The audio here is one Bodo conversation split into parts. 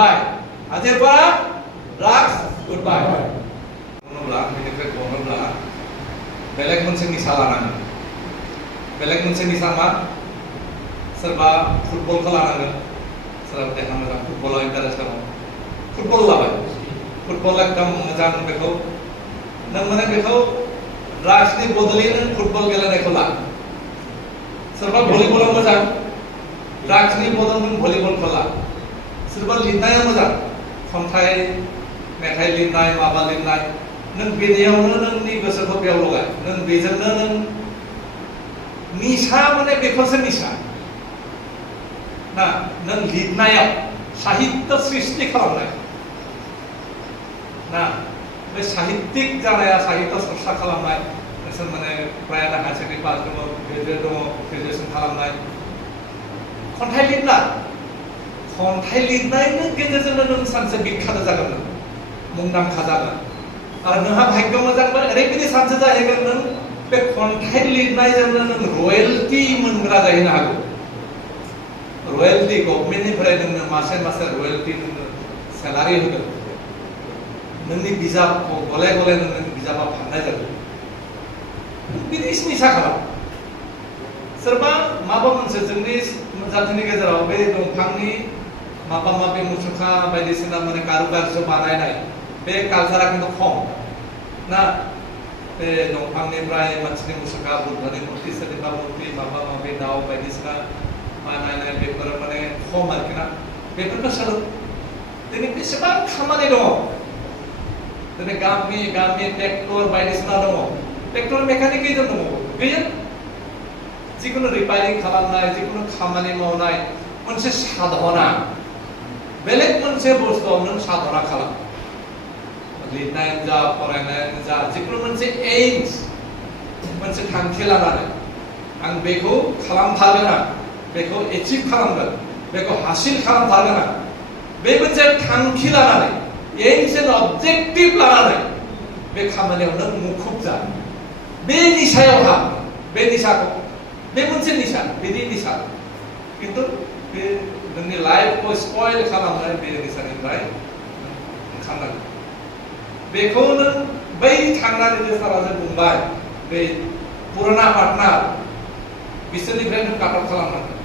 goodbye. Ajarpara drugs goodbye. G'nोब्ला बेनिफ्राय ग'नोब्ला बेलेग मोनसे निसा लानांगोन. बेलेग मोनसे निसा मा? सोरबा फुटबलखौ लानांगोन. सोरबा देहा मोजां फुटबलाव इन्टारेस्ट दङ. फुटबल लाबाय. फुटबल एकदम मोजां बेखौ नों माने बेखौ ड्राग्सनि बदलै नों फुटबल गेलेनायखौ ला. सोरबा भलिबलाव मोजां ड्राग्सनि बदल नों भलिबलखौ ला. सोरबा लिरनाया मोजां खन्थाइ मेथाइ लिरनाय माबा लिरनाय नों बेनियावनो नोंनि गोसोखौ बेयाव लगाय. नों बेजोंनो नों निसा माने बेफोरसो निसा ना. नों लिरनायाव साहित्य सृष्टि खालामनाय ना बे साहित्यिक जानाया साहित्य चर्चा खालामनाय नोंसोर माने प्रायानो हायार सेकेन्डारि पास दङ ग्रेजुवेट दङ ग्रेजुवेसन खालामनाय खन्थाइ लिरनायनि गेजेरजोंनो नों सानसे बिख्यात जागोन मुंदांखा जागोन आरो नोंहा भाग्य मोजांबा ओरैबायदि सानसे जाहैगोन नों बे खन्थाइ लिरनायजोंनो नों रयेल्टी मोनग्रा जाहैनो हागौ. रयेल्टी गभर्नमेन्टनिफ्राय नोंनो मासे रयेल्टी नोंनो सेलारि होगोन. नोंनि बिजाबखौ गले गले नोंनि बिजाबा फाननाय जागोन. बिदि निसा खालाम. सोरबा माबा मोनसे जोंनि जातिनि गेजेराव बे दंफांनि माबा माबि मुसुखा बायदिसिना माने कारुकार्य बानायनाय बे कालचारा खिन्थु खम ना. बे दंफांनिफ्राय मानसिनि मुसुखा बुद्धनि मुर्ति सोरनिबा मुर्ति माबा माबि दाउ बायदिसिना बानायनाय बेफोरो माने खम आरोखि ना. बेफोरखौ सोलों. दिनै बेसेबां खामानि दङ. दिनै गामि ट्रेक्टर बायदिसिना दङ. ट्रेक्टर मेकानिक दङ गैया. जिखुनु रिपेयारिं खालामनाय जिखुनु खामानि मावनाय मोनसे साधना बेलेग मोनसे बुस्थुआव नों साधना खालाम. लिरनायानो जा फरायनायानो जा जिखुनु मोनसे एइम्स मोनसे थांखि लानानै आं बेखौ खालामथारगोन आं बेखौ एचिभ खालामगोन बेखौ हासिल खालामथारगोन आं बे मोनसे थांखि लानानै एइम्स एन्ड अबजेक्टिभ लानानै बे खामानियाव नों मुखुब जा. बे निसायावहा बे निसाखौ बे मोनसे निसा बिदि निसा खिन्थु बे नोंनि लाइफखौ स्पइल खालामनाय बे निसानिफ्राय ओंखारनांगोन. बेखौ नों बै थांनानै जे साराजों बुंबाय बे पुराना पार्टनार बिसोरनिफ्राय नों काट अफ खालामनांगोन.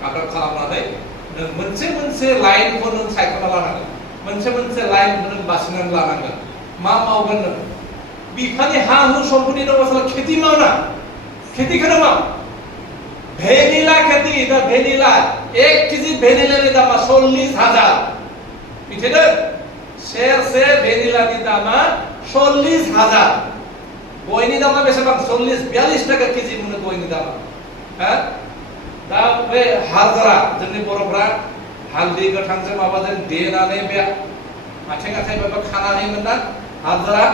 काट अफ खालामनानै नों मोनसे लाइनखौ नों सायख'ना लानांगोन. मोनसे लाइनखौ नों बासिनानै लानांगोन. मा मावगोन नों? बिफानि हा हु सम्पत्ति दङ साला खेथि मावना खेतिखौनो माव. भेनिला खेती दा भेनिला 1 केजि भेनिलानि दामा 40,000 मिथिदों? सेरसे भेनिलानि दामा 40,000. गयनि दामा बेसेबां? 40-42 टाका केजि मोनो गयनि दामा. दा बे हाजरा जोंनि बर'फ्रा हालदै गोथांजों माबाजों देनानै बे आथिं माबा खानानै मोनना हाजरा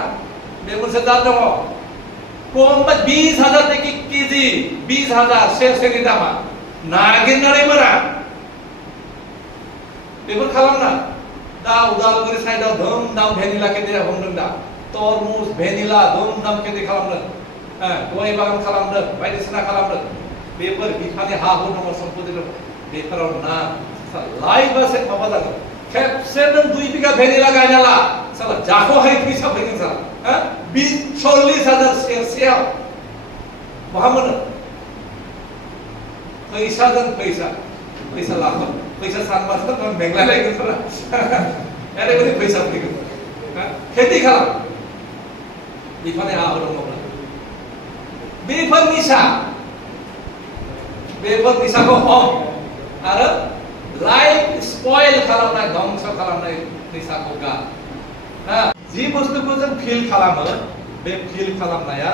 बे मोनसे जात दङ. खमबा 20,000 केजि 20,000 सेरसेनि दामा नागिरनानै मोना. बेफोर खालामना दा उदालगुरि साइडआव धुम धाम भेनिला खेथि हमदों. दा तरमुज भेनिला धुम धाम खेथि खालामदों. गय बागान खालामदों बायदिसिना खालामदों. बेफोर बिफानि हा हु दङ सम्पत्ति दङ. बेफोराव ना लाइफआसो माबा जागोन. खेबसे नों 2 बिघा भेनिला गायना ला साला जाख'हायै फैसा फैगोन साला. 40,000 सेरसेयाव बहा मोनो? फैसाजों फैसा लाफा फैसा सानबासो नों मेंलायलायगोन साला. ओरैबायदि फैसा फैगोन. खेथि खालाम बिफानि हा हु दङब्ला. बेफोर निसाखौ हम आरो लाइफ स्पइल खालामनाय ध्वंस खालामनाय निसाखौ गार. जि बुस्थुखौ जों फिल खालामो बे फिल खालामनाया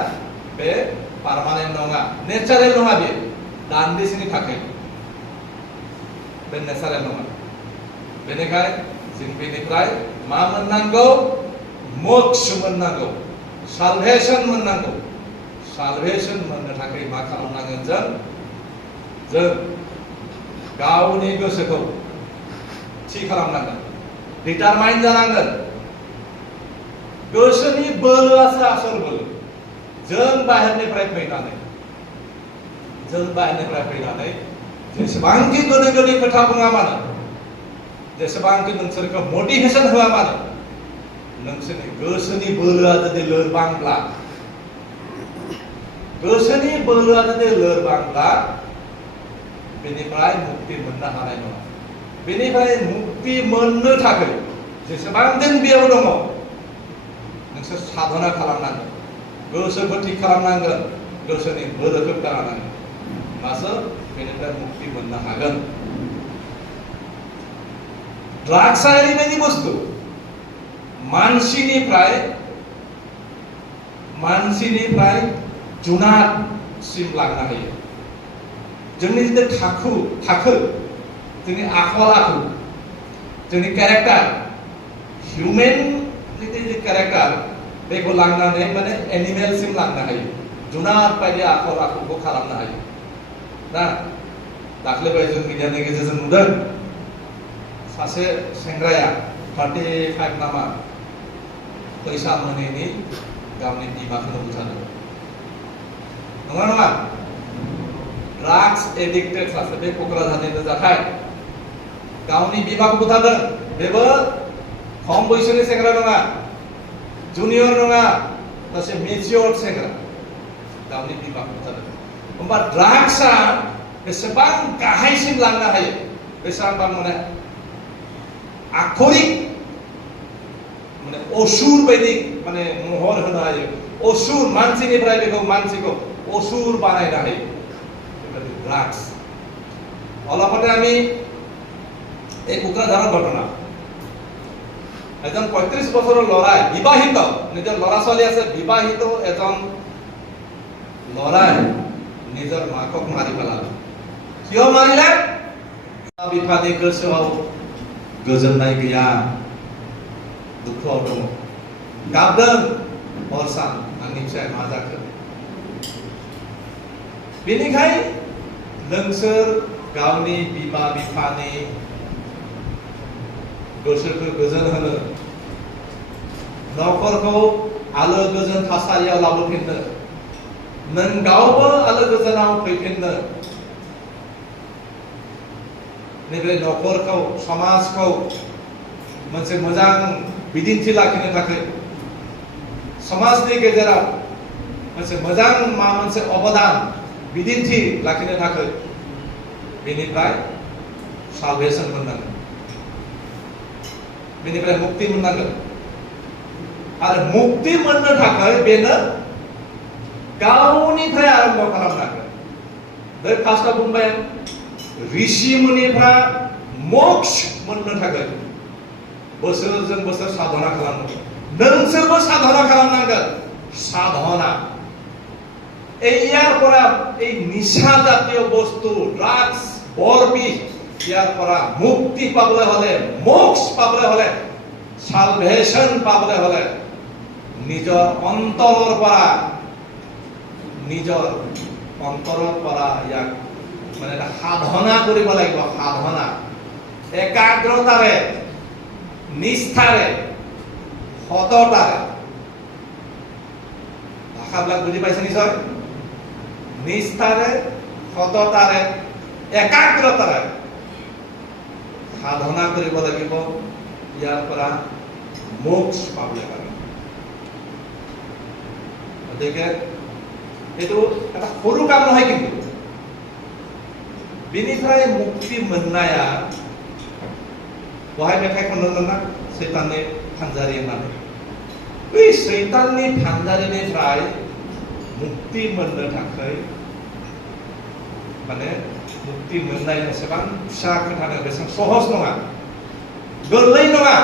बे पारमानेन्ट नङा नेचारेल नङा. बे दान्दिसेनि थाखाय बे नेचारेल नङा. बेनिखायनो जों बेनिफ्राय मा मोननांगौ? मोक्ष मोननांगौ. सालभेशन मोननांगौ. सालभेशन मोननो थाखाय मा खालामनांगोन? जों गावनि गोसोखौ थि खालामनांगोन. डिटारमाइन जानांगोन. गोसोनि बोलोआसो आसल बोलो. जों बाहेरनिफ्राय फैनानै जेसेबांखि गोदै गोदै खोथा बुङा मानो जेसेबांखि नोंसोरखौ मटिभेसन होआ मानो नोंसोरनि गोसोनि बोलोआ जुदि लोरबांब्ला गोसोनि बोलोआ जुदि लोरबांब्ला बेनिफ्राय मुक्ति मोननो हानाय नङा। बेनिफ्राय मुक्ति मोननो थाखाय जेसेबां दिन बेयाव दङ नोंसोर साधना खालामनांगोन, गोसोखौ थिग खालामनांगोन, गोसोनि बोलोखौ गारनांगोन, होमबासो बेनिफ्राय मुक्ति मोननो हागोन। ड्राग्सआ ओरैबायदि बुस्थु मानसिनिफ्राय जुनारसिम लांनो हायो। जोंनि जितु थाखो जोंनि आखल आखु जोंनि केरेक्टार हिउमेन जितु केरेक्टार बेखौ लांनानै माने एनिमेलसिम लांनो हायो, जुनार बायदि आखल आखुखौ खालामनो हायो ना। दाख्लैबाय जों मिडियानि गेजेरजों नुदों सासे सेंग्राया 35 नामा फैसा मोनैनि गावनि बिमाखौ बुथारदों, नङा नङा? ड्राग्स एडिक्टेड सासे बे क'क्राझारनिनो जाथाय, गावनि बिमाखौ बुथारदों। बेबो खम बैसोनि सेंग्रा नङा, जुनियर नङा, सासे मेचियर सेंग्रा गावनि बिमाखौ बुथारदों। होमबा ड्राग्सआ बेसेबां गाहायसिम लांनो हायो, बेसेबां माने आखरिक माने असुर बायदि माने महर होनो हायो। असुर मानसिनिफ्राय बेखौ मानसिखौ असुर बानायनो हायो ड्राग्स। অলপতে আমি এই কোকৰাঝাৰৰ ঘটনা, এজন 35 বছৰৰ ল'ৰাই বিবাহিত, নিজৰ ল'ৰা ছোৱালী আছে, বিবাহিত এজন ল'ৰাই নিজৰ মাকক মাৰি পেলালে। কিয় মাৰিলে? बिफानि गोसोआव गोजोननाय गैया, दुखुआव दङ, गाबदों हर सान आंनि फिसाया मा जाखो। बेनिखाय नोंसोर गावनि बिमा बिफानि गोसोखौ गोजोन होनो, न'खरखौ आलो गोजोन थासारियाव लाबोफिननो, नों गावबो आलो गोजोनाव फैफिननो, नैबे न'खरखौ समाजखौ मोनसे मोजां बिदिन्थि लाखिनो थाखाय, समाजनि गेजेराव मोनसे मोजां मोनसे अबदान बिदिन्थि लाखिनो थाखाय बेनिफ्राय सालभेसन मोननांगोन, बेनिफ्राय मुक्ति मोननांगोन। आरो मुक्ति मोननो थाखाय बेनो गावनिफ्राय आरम्भ खालामनांगोन। बे फार्स्टआव बुंबाय आं, ऋषि मुनिफ्रा मोक्ष मोननो थाखाय बोसोरजों बोसोर साधना खालामनांगोन। नोंसोरबो साधना खालामनांगोन। साधना ইয়াৰ পৰা এই নিশা জাতীয় বস্তু ড্ৰাগছ বৰবি ইয়াৰ পৰা মুক্তি পাবলৈ হলে, মোক্ষ পাবলৈ হলে, সালভেশন পাবলৈ হলে নিজৰ অন্তৰৰ পৰা ইয়াক মানে এটা সাধনা কৰিব লাগিব। সাধনা একাগ্ৰতাৰে, নিষ্ঠাৰে, সততাৰে, ভাষাবিলাক বুজি পাইছে নিশ্চয়? নিষ্ঠাৰে, সততাৰে, একাগ্ৰতাৰে সাধনা কৰিব লাগিব ইয়াৰ পৰা মোক্ষ পাবলৈ কাৰণে। গতিকে এইটো এটা সৰু কাম নহয়, কিন্তু बेनिफ्राय मुक्ति मोननाया बहाय मेथाइ खनदोंमोन ना, सैताननि फानजारि होननानै। बै सैताननि फानजारिनिफ्राय मुक्ति मोननो थाखाय माने मुक्ति मोननाय एसेबां फिसा खोथा नङा, बेसेबां सहज नङा, गोरलै नङा,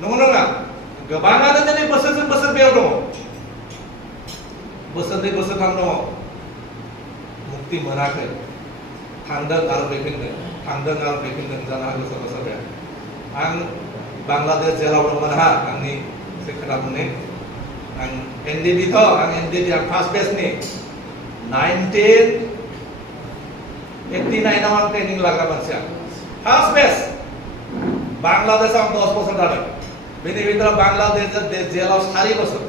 नङा? गोबाङानो दिनै बोसोरजों बोसोर बेयाव दङ, बोसोरनै बोसोरथाम दङ, मुक्ति मोनाखै, थांदों आरो फैफिनदों, थांदों आरो फैफिनदों जानो हागौ सोरबा सोरबाया। आं बांलादेश जेलाव दंमोन हा, आंनि एसे खोथा बुंनि। आं एनडिबि आं फार्स्ट बेचनि 1989 आव आं ट्रेनिं लाग्रा मानसिया, फार्स्ट बेच। बांलादेशआव आं 10 बोसोर थादों, बेनि भितराव बांलादेश जेलाव 4 बोसोर।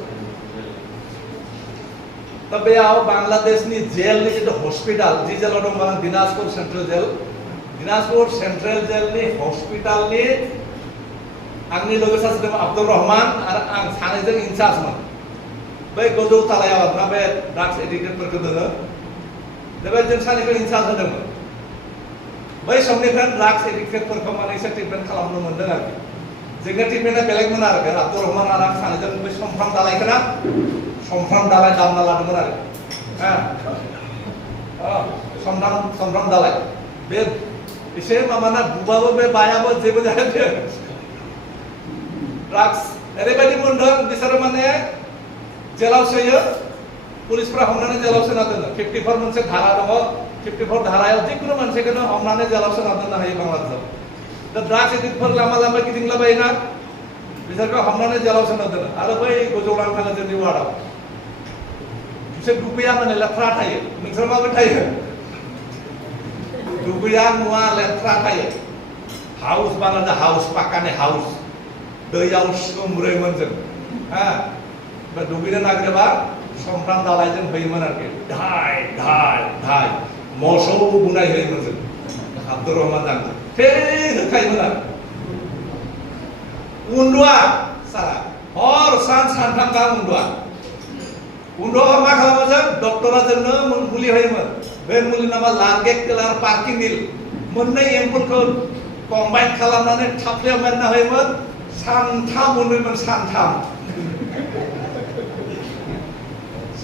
दा बेयाव बांलादेशनि जेलनि जितु हस्पिटाल, जि जेलाव दंमोन आं दिनाजपुर सेन्ट्रेल जेल, दिनाजपुर सेंट्रल जेलनि हस्पिटालनि आंनि लोगो सासे दं आब्दुल रहमान आरो आं सानैजों इनचार्जमोन बै गोजौ तालायाव ना बे ड्राग्स एडिक्टेडफोरखौ दोनो बेबायदि जों सानैखौ इनचार्ज होदोंमोन बै समनिफ्राय ड्राग्स एडिक्टेडफोरखौ माने एसे ट्रिटमेन्ट खालामनो मोनदों आरो जोंनि ट्रिटमेन्टआ बेलेगमोन आरो आब्दुल रहमान आरो आं सानैजों बै समफ्राम दालायखौ ना समफ्राम दालाय दामना लादोंमोन आरो समफ्राम दालाय बे एसे माबाना बुबाबो बे बायाबो जेबो जायाखै ड्राग्स ओरैबायदि मोनदों बिसोरो माने जेलाव सोयो पुलिसफ्रा हमनानै जेलाव सोना दोनो 54 मोनसे धारा दङ 54 धारायाव जिखुनु मानसिखौनो हमनानै जेलाव सोना दोननो हायो बांलादेशआव दा ड्राग्स एडिक्टफोर लामा लामा गिदिंलाबायोना बिसोरखौ हमनानै जेलाव सोना दोनो आरो बै गोजौलां थाङो जोंनि वार्डआव बिसोर दुगैया माने लेथ्रा थायो नोंसोर माबोरै थायो दुगैया नुवा लेथ्रा थायो हाउस बानायदो हाउस पाक्कानि हाउस दैयाव सोमब्रैमोन जों दुगैनो नागिरोबा समफ्राम दालायजों होयोमोन आरोखि धाय धाय धाय मोसौ बुनाय होयोमोन जों आब्दुल रहमान जांजों होखायोमोन आरो उन्दुआ सारा हर सान सानथाम गाहाम उन्दुआ मा खालामो जों डक्टरा जोंनो मुलि होयोमोन बे मुलि नामा लार्गेक किलार पार्किनिल मोननै एम्फौखौ कम्बाइन खालामनानै थाफ्लियाव मेरना होयोमोन सानथाम उन्दुयोमोन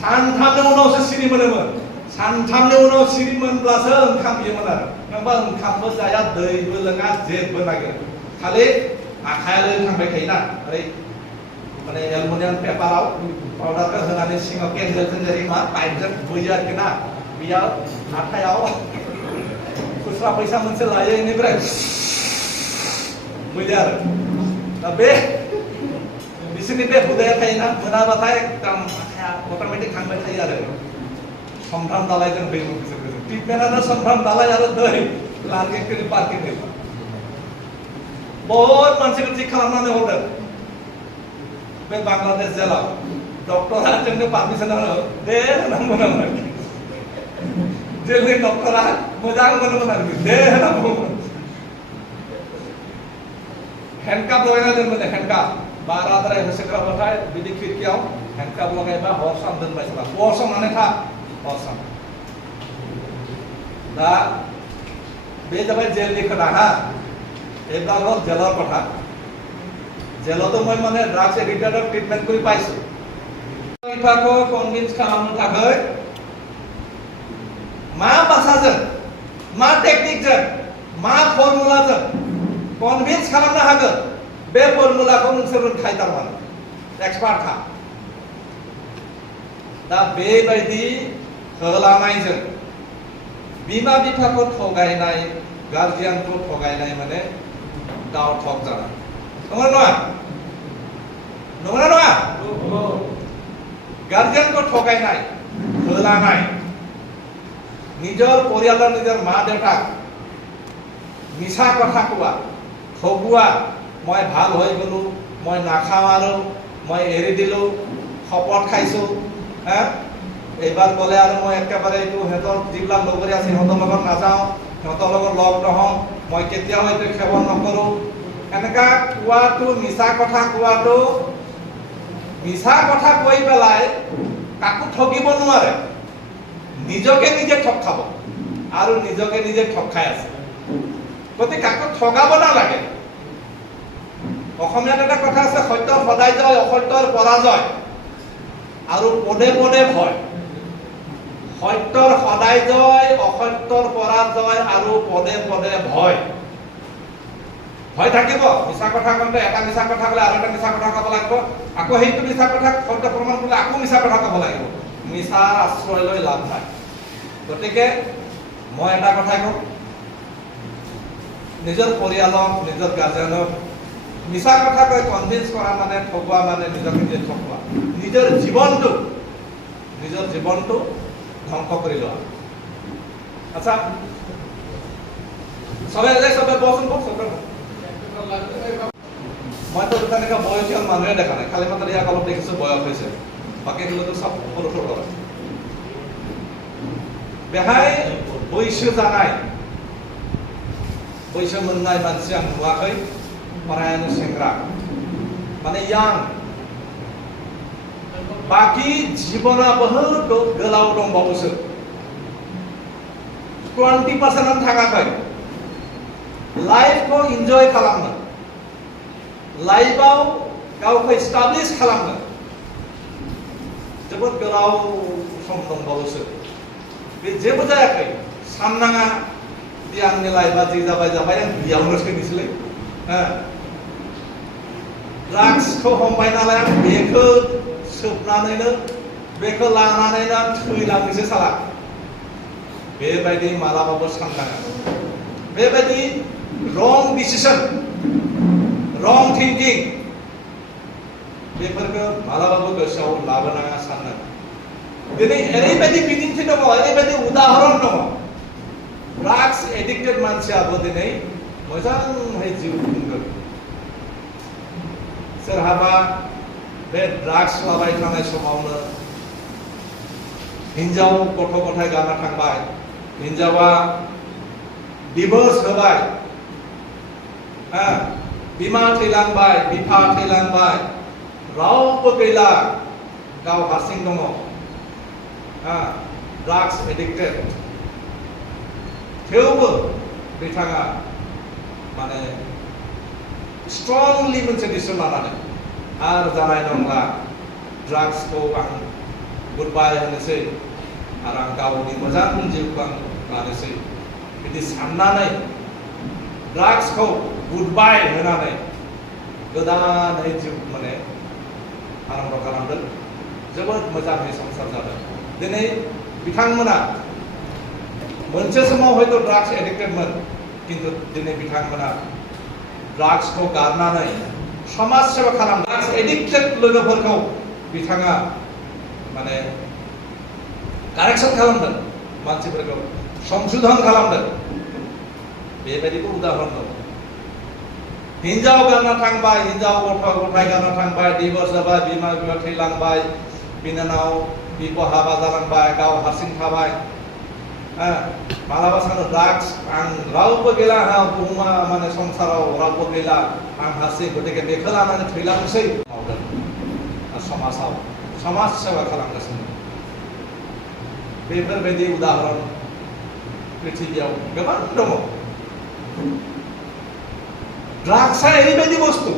सानथामनि उनावसो सिरि मोनोमोन सानथामनि उनाव सिरि मोनब्लासो ओंखाम बियोमोन आरो नोंबा ओंखामबो जाया दैबो लोङा जेबो नागिरा खालि आखायाल' थांबाय थायोना ओरै माने एलुमिनियाम पेपाराव पाउडारखौ होनानै सिङाव केन्डेलजों जेरै मा पाइपजों बोयो आरोखि ना बेयाव आखायाव खुस्रा फैसा मोनसे लायो बेनिफ्राय बोयो आरो दा बे बिसोरनि बे हुदाया थायोना मोनाबाथाय एकदम आखाया अट'मेटिक थांबाय थायो आरो समफ्राम दालायजों होयोमोन बिसोरखौ ट्रिटमेन्टआनो समफ्राम दालाय आरो दै लार्गेकनि पार्किंनि बहुत मानसिखौ थिग खालामनानै हरदों बे बांलादेश जेलाव डक्टरा जोंनो पारमिसन होनो दे होनांगौ नामा जेलनि डक्टरा मोजां मोनोमोन आरोखि दे होनना बुङोमोन हेन्डकाप लगायना दोनमोन हेन्डकाप बाराद्राय होसोग्राबाथाय बिदि खिरखियाव हेन्डकाप लगायबा हर सान दोनबाय सोरबा गसंनानै था हर सान दा बे जाबाय जेलनि खोथा हा एबार हल जेলৰ কথা जेलতো মই মানে ড্রাগস এডিক্টেডৰ ট্ৰিটমেন্ট কৰি পাইছো ইফাকো কনভিন্স खालामनो थाखाय मा भाषाजों मा टेकनिकजों मा फर्मुलाजों कनभिन्स खालामनो हागोन बे फर्मुलाखौ नोंसोर रोंखायो थारमाने एक्सपार्ट खा दा बेबायदि होलानायजों बिमा बिफाखौ थगायनाय गार्जियानखौ थगायनाय माने दाव ठग जानाय नंगौना नङा गार्जियानखौ थगायनाय होलानाय নিজৰ পৰিয়ালৰ নিজৰ মা দেউতাক মিছা কথা কোৱা ঠগুৱা মই ভাল হৈ গলো মই নাখাওঁ আৰু মই এৰি দিলো শপত খাইছো এইবাৰ গ'লে আৰু মই একেবাৰে এইটো সিহঁতৰ যিবিলাক লগৰী আছে সিহঁতৰ লগত নাযাওঁ সিহঁতৰ লগত লগ নহওঁ মই কেতিয়াও এইটো সেৱন নকৰোঁ এনেকা কোৱাটো মিছা কথা কোৱাটো মিছা কথা কৈ পেলাই কাকো ঠগিব নোৱাৰে নিজকে নিজে ঠগ খাব আৰু নিজকে নিজে ঠগ খাই আছে গতিকে কাকো ঠগাব নালাগে অসমীয়াত এটা কথা আছে সত্যৰ সদায় জয় অসত্যৰ পৰাজয় আৰু পদে পদে ভয় সত্যৰ সদায় জয় অসত্যৰ পৰাজয় আৰু পদে পদে ভয় ভয় থাকিব মিছা কথা কওঁতে এটা মিছা কথা ক'লে আৰু এটা মিছা কথা ক'ব লাগিব আকৌ সেইটো মিছা কথা সত্য প্ৰমাণ কৰিলে আকৌ মিছা কথা ক'ব লাগিব মিছাৰ আশ্ৰয় লৈ লাভ নাই গতিকে মই এটা কথাই কওঁ নিজৰ পৰিয়ালক নিজৰ গাৰ্জেনক মিছা কথা কৈ কনভিন্স কৰা মানে ঠগোৱা মানে নিজকে নিজে ঠগোৱা নিজৰ জীৱনটো ধ্বংস কৰি লোৱা আচ্ছা চবে বচোন মইতো তেনেকুৱা বয়সীয়াল মানুহে দেখা নাই খালি মাত্ৰ ইয়াক অলপ দেখিছো বয়স হৈছে বাকীগুলোতো সব সৰু সৰু ল'ৰা বেহাই बैसो जानाय बैसो मोननाय मानसि आं नुवाखै फ्रायानो सेंग्रा माने यां बाकी जीवना बहुत गोलाव दंबावोसो 20% थाङाखै लाइफखौ इन्जय खालामनो लाइफआव गावखौ स्टाब्लिश खालामनो जोबोद गोलाव सम दंबावोसो बे जेबो जायाखै साननाङा दि आंनि लाइफआ जि जाबाय आं बेयावनो थैनोसैलै ड्राग्सखौ हमबाय नालाय आं बेखौ सोबनानैनो बेखौ लानानैनो थैलांनोसो साला बेबायदि मालाबाबो साननाङा बेबायदि रं डिसिसन रं थिंकिं बेफोरखौ मालाबाबो गोसोआव लाबोनाङा साननाङा दिनै ओरैबायदि बिदिन्थि दङ ओरैबायदि उदाहरन दङ ड्राग्स एडिक्टेड मानसियाबो दिनै मोजाङै जिउ खुंगोन सोरहाबा बे ड्राग्स लाबाय थानाय समावनो हिन्जाव गथ' गथाय गारना थांबाय हिन्जावा डिभोर्स होबाय बिमा थैलांबाय बिफा थैलांबाय रावबो गैला गाव हारसिं दङ ड्राग्स एडिक्टेड थेवबो बिथाङा माने स्ट्रंलि मोनसे डिसिसन लानानै आरो जानाय नंला ड्राग्सखौ आं गुड बाय होनोसै आरो आं गावनि मोजां जिउखौ आं लानोसै बिदि साननानै ड्राग्सखौ गुड बाय होनानै गोदानै जिउ माने आरम्भ खालामदों जोबोद मोजाङै संसार जादों दिनै बिथांमोना मोनसे समाव हयथ' ड्राग्स एडिक्टेडमोन किन्तु दिनै बिथांमोना ड्राग्सखौ गारनानै समाज सेवा खालाम ड्राग्स एडिक्टेड लोगोफोरखौ बिथाङा माने कारेक्सन खालामदों मानसिफोरखौ संशोधन खालामदों बेबायदिबो उदाहरन दं हिन्जाव गारना थांबाय हिन्जाव गथ' गथाय गारना थांबाय डिभोर्स जाबाय बिमा बिफा थैलांबाय बिनानाव बिब' हाबा जालांबाय गाव हारसिं थाबाय मालाबा सानो ड्राग्स आं रावबो गैला आंहा बुहुमा माने संसाराव रावबो गैला आं हारसिं गतिके बेखौ लानानै थैलांनोसै मावदों समाजाव समाज सेवा खालामगासिनो बेफोरबायदि उदाहरन पृथिबियाव गोबां दङ ड्राग्सआ ओरैबायदि बुस्थु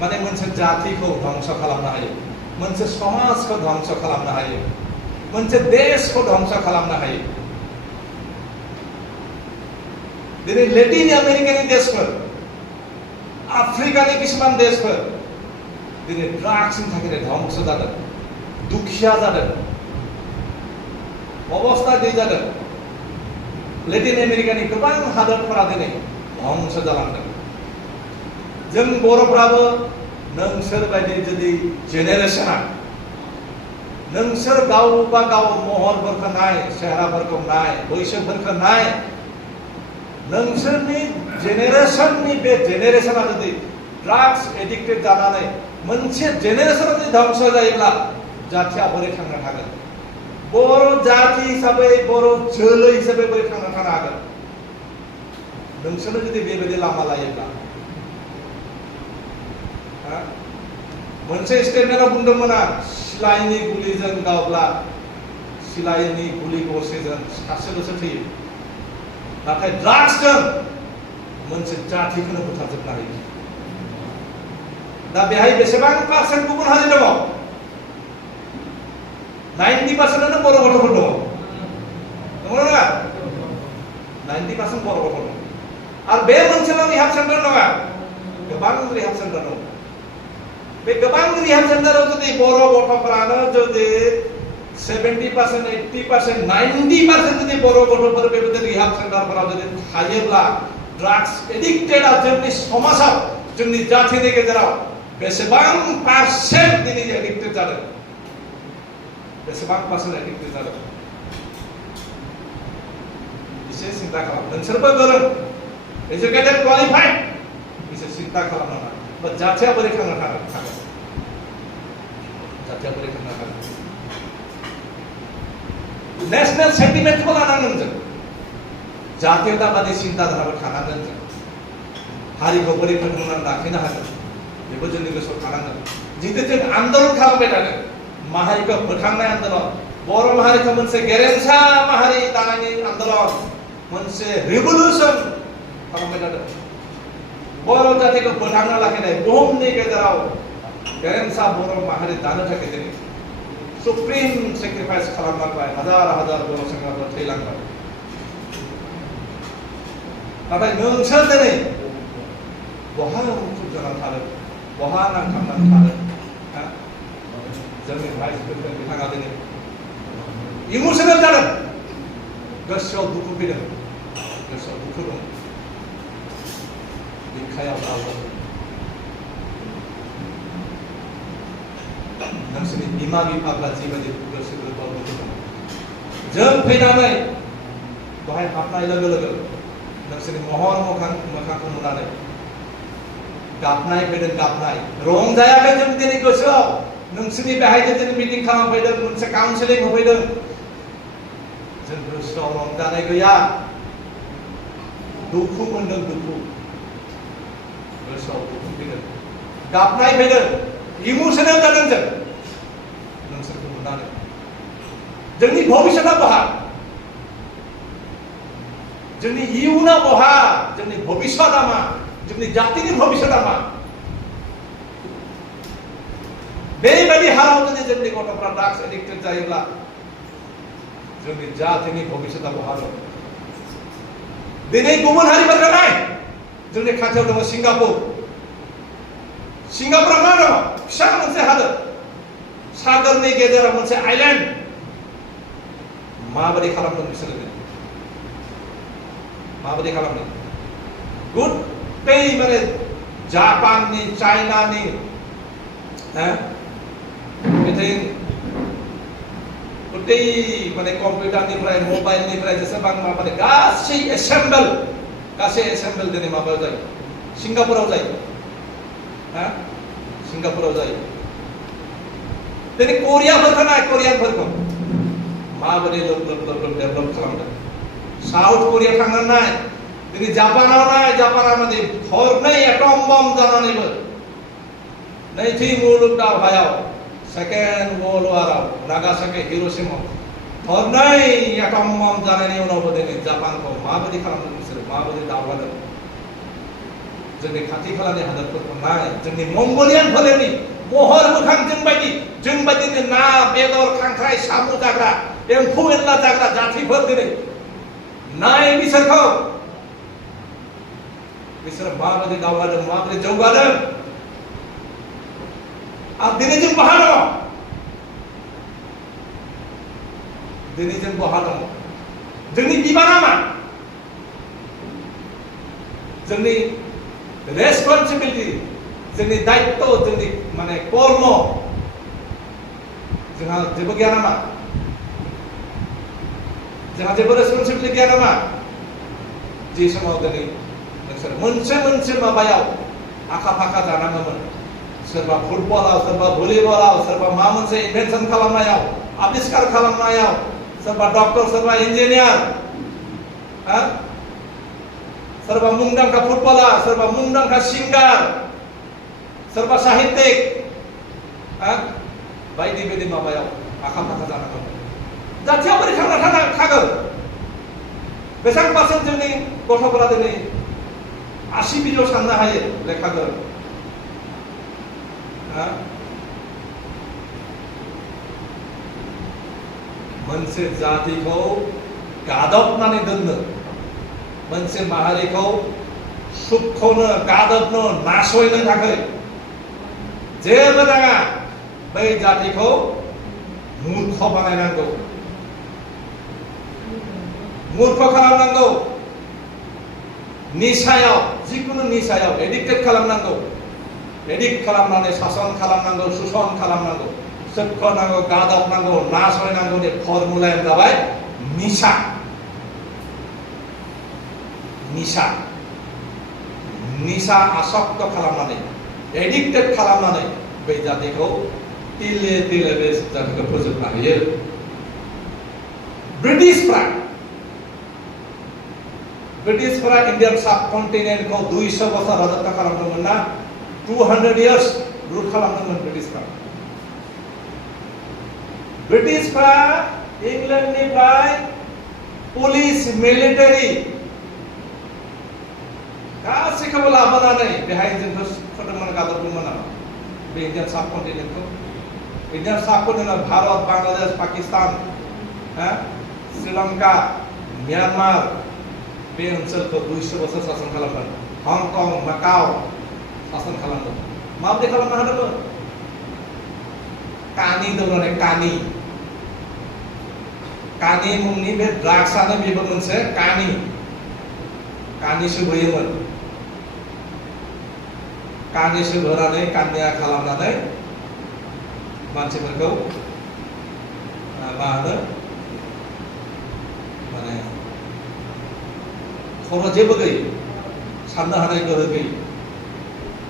माने मोनसे जातिखौ ध्वंस खालामनो हायो मोनसे समाजखौ ध्वंस खालामनो हायो मोनसे देशखौ ध्वंस खालामनो हायो दिनै लेटिन आमेरिकानि देशफोर आफ्रिकानि किसुमान देशफोर दिनै ड्राग्सनि थाखाय ध्वंस जादों दुखिया जादों अबस्था गैयै जादों लेटिन आमेरिकानि गोबां हादोरफोरा दिनै ध्वंस जालांदों जों बर'फ्राबो नोंसोर बायदि जुदि जेनेरेशना नोंसोर गावबा गाव महरफोरखौ नाय चेहराफोरखौ नाय बैसोफोरखौ नाय नोंसोरनि जेनेरेशननि बे जेनेरेशना जुदि ड्राग्स एडिक्टेड जानानै मोनसे जेनेरेशना जुदि ध्वंस जायोब्ला जातिया बोरै थांना थागोन बर' जाति हिसाबै बर' जोलै हिसाबै बोरै थांना थानो हागोन नोंसोरनो जुदि बेबायदि लामा लायोब्ला मोनसे स्टेटमेन्टआव बुंदोंमोन आं सिलाइनि गुलिजों गावब्ला सिलाइनि गुलि गरसेजों सासेल'सो थैयो नाथाय ड्राग्सजों मोनसे जातिखौनो बुथारजोबनो हायो दा बेहाय बेसेबां पार्सेन्ट गुबुन हारि दङ 90%आनो बर' गथ'फोर दङ नंगौना नङा 90% बर' गथ' दङ आरो बे मोनसेल' रिहाब सेन्टार नङा गोबां रिहाब सेन्टार दङ बे गोबां रिहाब सेन्टाराव जुदि बर' गथ'फोरानो जुदि 70% 80% 90% जुदि बर' गथ'फोर बेबायदि रिहाब सेन्टारफोराव जुदि थायोब्ला ड्राग्स एडिक्टेडआ जोंनि समाजाव जोंनि जातिनि गेजेराव बेसेबां पार्सेन्ट दिनै एडिक्टेड जादों बेसेबां पार्सेन्ट एडिक्टेड जादों एसे सिन्ता खालाम नोंसोरबो गोरों एजुकेटेड क्वालिफाइड एसे सिन्ता खालामनाङा जातिया बोरै थांना थागोन जातिया बोरै थांना थागोन नेशनेल सेन्टिमेन्टखौ लानांगोन जों जातीयतावादी चिन्ताधाराबो थानांगोन जों हारिखौ बोरै फोथांनानै लाखिनो हागोन बेबो जोंनि गोसोआव थानांगोन जितु जों आन्दोलन खालामबाय थादों माहारिखौ फोथांनाय आन्दोलन बर' माहारिखौ मोनसे गेरेमसा माहारि दानायनि आन्दोलन मोनसे रिभलिउसन खालामबाय थादों बर' जातिखौ फोथांना लाखिनाय बुहुमनि गेजेराव गेरेमसा बर' माहारि दानो थाखाय जों सुप्रिम सेक्रिफाइस खालामनांबाय हाजार हाजार बर' सेंग्राफोर थैलांबाय नाथाय नोंसोर दिनै बहा मुखुब जानानै थादों बहा नांथाबनानै थादों जोंनि भाइस प्रेसिडेन्ट बिथाङा दिनै इमोसनेल जादों गोसोआव दुखु फैदों गोसोआव दुखु दं बिखायाव दावदों नोंसोरनि बिमा बिफाफ्रा जिबायदि गोसो गोरबोआव दुखु दं जों फैनानै बहाय हाबनाय लोगो लोगो नोंसोरनि महर मोखांखौ नुनानै गाबनाय फैदों गाबनाय रंजायाखै जों दिनै गोसोआव नोंसोरनि बेहाय जों मिटिं खालामफैदों मोनसे काउन्सिलिं होफैदों जों गोसोआव रंजानाय गैया दुखु मोनदों दुखु गोसोआव दुखु फैदों गाबनाय फैदों इमोसनेल जादों जों नोंसोरखौ नुनानै जोंनि भबिष्यता बहा जोंनि इयुना बहा जोंनि भबिष्यता मा जोंनि जातिनि भबिष्यता मा बेबायदि हाराव जुदि जोंनि गथ'फ्रा ड्राग्स एडिक्टेड जायोब्ला जोंनि जातिनि भबिष्यता बहा दं दिनै गुबुन हारिफोरखौ नाय जोंनि खाथियाव दङ सिंगापुरा मा दङ फिसा मोनसे हादोर सागरनि गेजेराव मोनसे आइलेन्ड माबोरै खालामदों बिसोरो माबोरै खालामदों गुट्टै माने जापाननि चाइनानि बिथिं गुट्टै माने कम्पिउटारनिफ्राय मबाइलनिफ्राय जेसेबां माने गासै एसेम्बल दिनै माबायाव जायो सिंगापुराव जायो सिंगापुराव जायो दिनै करियाफोरखौ नाय करियानफोरखौ माबोरै डेभेलप खालामदों साउथ करिया थांनानै नाय दिनै जापानाव नाय जापाना माने हरनै एटम बम जानानैबो नैथि मुलुग दावहायाव सेकेन्ड वर्ल्ड वाराव नागासाकी हिर'शिमा हरनै एटम बम जानायनि उनावबो दिनै जापानखौ माबायदि खालामदों बिसोरो माबायदि दावगादों जोंनि खाथि खालानि हादोरफोरखौ नाय जोंनि मंगलियान फोलेरनि महर मोखां जोंबायदिनो ना बेदर खांख्राइ साम' जाग्रा एम्फौ एनला जाग्रा जातिफोर दिनै नाय बिसोरखौ बिसोरो माबायदि दावगादों माबायदि जौगादों आरो दिनै जों बहा दङ दिनै जों बहा दङ जोंनि बिबाना मा जोंनि रेसपन्सिबिलिटि जोंनि दायित्व जोंनि माने कर्म जोंहा जेबो गैया नामा जोंहा जेबो रेसपन्सिबिलिटि गैया नामा जे समाव दिनै नोंसोर मोनसे माबायाव आखा फाखा जानाङोमोन सोरबा फुटबलाव सोरबा भलिबलाव सोरबा मा मोनसे इनभेन्सन खालामनायाव आबिष्कार खालामनायाव सोरबा डक्टर सोरबा इन्जिनियार सोरबा मुंदांखा फुटबलार सोरबा मुंदांखा सिंगार सोरबा साहित्यिक बायदि बायदि माबायाव आखा फाखा जानांगौ जातिया बोरै थांना थागोन बेसेबां पारसेन्ट जोंनि गथ'फोरा दिनै 80 बिलियन साननो हायो लेखा गोरों मोनसे जातिखौ गादबनानै दोननो मोनसे माहारिखौ सुख'नो गादबनो नासयनो थाखाय जेबो नाङा बै जातिखौ मूर्ख बानायनांगौ मूर्ख खालामनांगौ निसायाव जिकुनु निसायाव एडिक्टेड खालामनांगौ एडिक्ट खालामनानै सासन खालामनांगौ सुसन खालामनांगौ सोबख'नांगौ गादबनांगौ नासयनांगौनि फर्मुलायानो जाबाय निसा निसा निसा आसक्त खालामनानै एडिक्टेड खालामनानै बै जातिखौ तिले तिले बे जातिखौ फोजोबनो हायो ब्रिटिशफ्रा ब्रिटिशफोरा इन्डियान साबकन्टिनेन्टखौ 200 बोसोर राजत्व खालामदोंमोन ना 200 years रुल खालामदोंमोन ब्रिटिशफोरा। ब्रिटिशफोरा इंलेन्डनिफ्राय पुलिस मिलिटारि गासैखौबो लाबोनानै बेहाय जोंखौ फोदोंमोन गादबदोंमोन आरो बे इन्डियान साबकन्टिनेन्टखौ। Indian subcontinent Bharat, Bangladesh, Pakistan, Sri Lanka, Myanmar बे ओनसोलखौ 200 बोसोर शासन खालामदों। हंकं, माकाउ शासन खालामदों। माबोरै खालामनो हादोंमोन? कानि दौरानै कानि मुंनि बे ड्राग्सआनो बेबो मोनसे कानि सोबोयोमोन। कानि सोबहोनानै कान्या खालामनानै मानसिफोरखौ मा होनो माने खर' जेबो गैयै, साननो हानाय गोहो गैयै,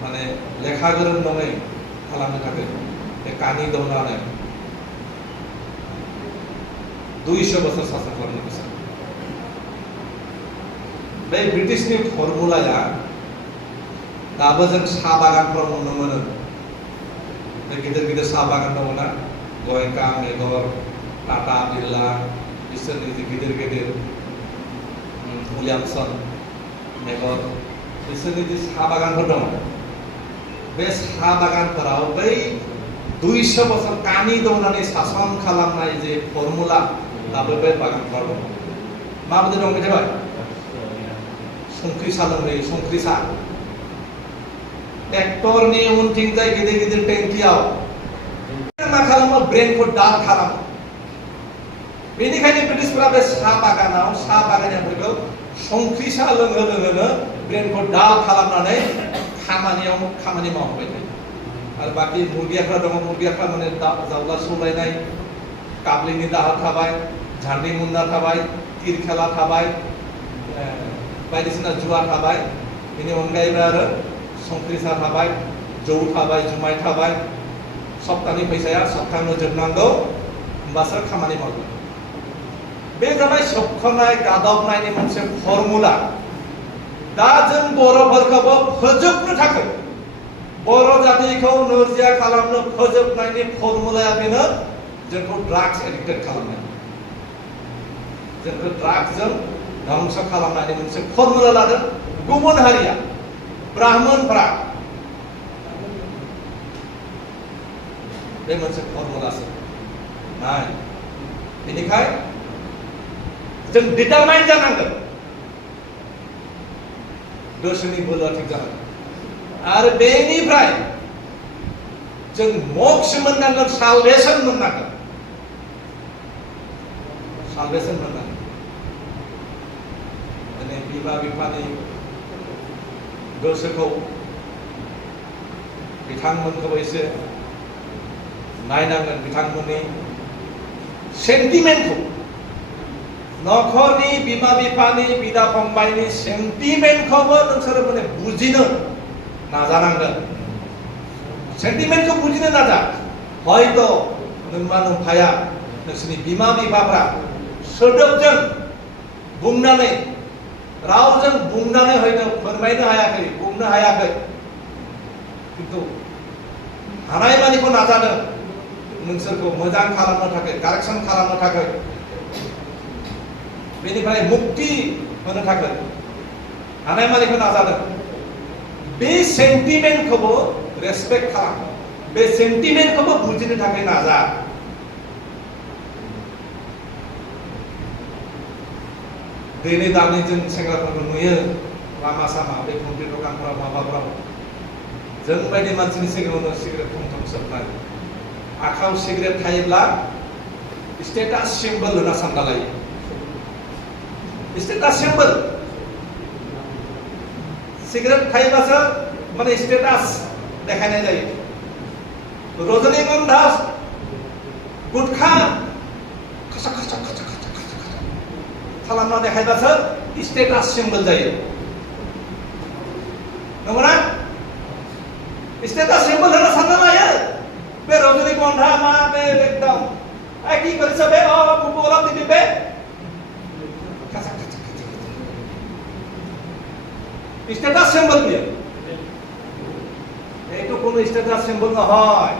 माने लेखा गोरों नङै खालामनो थाखाय बे कानि दौनानै 200 बोसोर शासन खालामनो गोसो। बे ब्रिटिशनि फर्मुलाया दाबो जों साहा बागानफ्राव नुनो मोनो। बे गिदिर गिदिर साहा बागान दङ ना, गोयेंका, मेघर, टाटा, बिरला, बिसोरनि जे गिदिर गिदिर उइलियामसन, मेघर, बिसोरनि जे साहा बागानफोर दङ, बे साहा बागानफोराव बै 200 बोसोर कानि दौनानै शासन खालामनाय जे फर्मुला दाबो बे बागानफ्राव दङ। माबायदि दं मिथिबाय? संख्रि साहा लोंहोयो, संख्रि साहा। ट्रेक्टरनि उनथिंजाय गिदिर गिदिर टेंकियाव मा खालामो? ब्रेनखौ डाल खालामो। बेनिखायनो ब्रिटिशफोरा बे साहा बागानियाफोरखौ संख्रि साहा लोंहोनो ब्रेनखौ डाल खालामनानै खामानि मावहोबाय थायो। आरो बाखि मुरगियाफ्रा दङ। मुरगियाफ्रा माने जावला सौलायनाय, काबलिनि दाहार थाबाय, झान्डि मुन्ना थाबाय, तीर खेला थाबाय, बायदिसिना जुवा थाबाय। बेनि अनगायैबो आरो संख्रि साहा थाबाय, जौ थाबाय, जुमाय थाबाय। सप्तानि फैसाया सप्तायावनो जोबनांगौ, होमबासो खामानि मावगोन। बे जाबाय सोबख'नाय, गादबनायनि मोनसे फर्मुला। दा जों बर'फोरखौबो फोजोबनो थाखाय, बर' जातिखौ नोरजिया खालामनो फोजोबनायनि फर्मुलाया बेनो, जोंखौ ड्राग्स एडिक्टेड खालामनाय, जोंखौ ड्राग्सजों ध्वंस खालामनायनि मोनसे फर्मुला लादों गुबुन हारिया, ब्राह्मणफोरा। बे मोनसे फर्मुलासो। बेनिखायनो जों डिटारमाइन जानांगोन, गोसोनि बोलोआ थिग जानांगोन। आरो बेनिफ्राय जों मोक्ष मोननांगोन, सालभेशन मोननांगोन। दिनै बिमा बिफानि गोसोखौ, बिथांमोनखौबो एसे नायनांगोन। बिथांमोननि सेन्टिमेन्टखौ, न'खरनि बिमा बिफानि, बिदा फंबायनि सेन्टिमेन्टखौबो नोंसोरो माने बुजिनो नाजानांगोन। सेन्टिमेन्टखौ बुजिनो नाजा। हयथ' नोंमा नोंफाया, नोंसोरनि बिमा बिफाफ्रा सोदोबजों बुंनानै, रावजों बुंनानै हयथ' फोरमायनो हायाखै, बुंनो हायाखै, खिन्थु हानायमानिखौ नाजादों नोंसोरखौ मोजां खालामनो थाखाय, कारेक्सन खालामनो थाखाय, बेनिफ्राय मुक्ति होनो थाखाय हानायमानिखौ नाजादों। बे सेन्टिमेन्टखौबो रेसपेक्ट खालाम, बे सेन्टिमेन्टखौबो बुजिनो थाखाय नाजा। दिनै दानि जों सेंग्राफोरखौ नुयो लामा सामा, बे कम्पिउटार दखानफोराव, माबाफोराव, जों बायदि मानसिनि सिगाङावनो सिगारेट थं सोबनाय। आखायाव सिगारेट थायोब्ला स्टेटास सिम्बल होना सानना लायो। स्टेटास सिम्बल, सिगारेट थायोब्लासो माने स्टेटास देखायनाय जायो। रजनीगन्धा, गुटखा खालामना देखायब्लासो स्टेटास सिम्बल जायो, नंगौना? स्टेटास सिम्बल होना सानना लायो। बे रजनीगन्धा मा बे एकदम কি কৰিছে বে? বুবু অলপ দিবি বে। স্ট্যাটাস সিম্বল বিয়ে এইটো কোনো স্ট্যাটাস সিম্বল নহয়